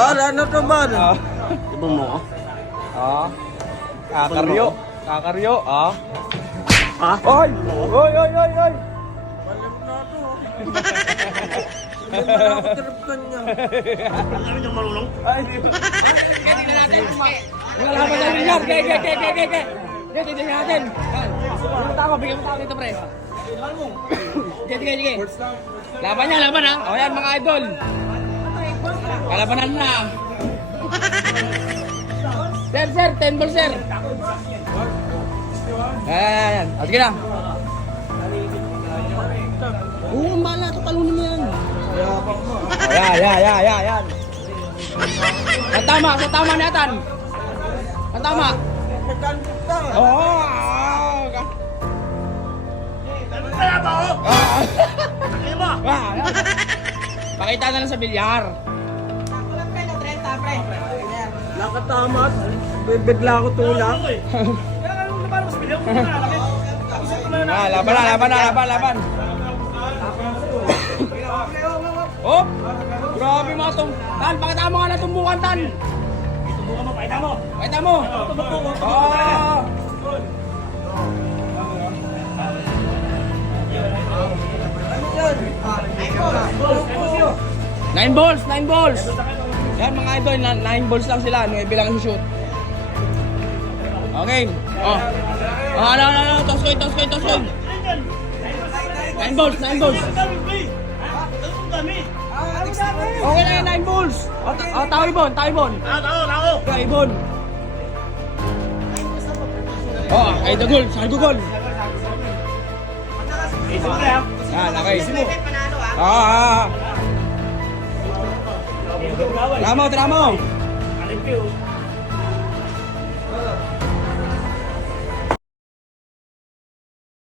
Para ano to ba? Iba mo ko? Kakaryo. Kakaryo. Ha? Oy! Oy, oy, oy, oy! Alam na to. Hindi mo na ako trip niya. Ang kami niyang marunong? Ay, di ba? Tingnan natin. Wala laban natin yan. Kaya. Tingnan natin. Bigyan mo tao, bigyan mo tao dito, pre. Sige. Laban niya, laban ha. O yan, mga idol. Kalabanan na. Sir, 10 ball, sir. Ayan. O, sige na. Oo, ang bala. Tatalunin mo yan. Yan. Sa tama natin. Sa tama. Nagkanta. Oo. Kaya ba ako? Kaya ba? Pakita na lang sa bilyar. Nakatamat. Bigla ako tulak. Laban. Oh! Grabe mga tong... Tan, pakita mo nga na tumbukan, Tan. Tumbukan mo, pakita mo. Pakita mo. Oh! Nine balls. Yan mga idol, 9 balls lang sila. Bilang shoot. Okay. Ano. Toss coin. 9 balls. Okay na yan, 9 balls. Tao Ibon. Tao. Okay, Ibon. Ay dagol. Ito mo na. Yan, okay. Tramo. Alipyo.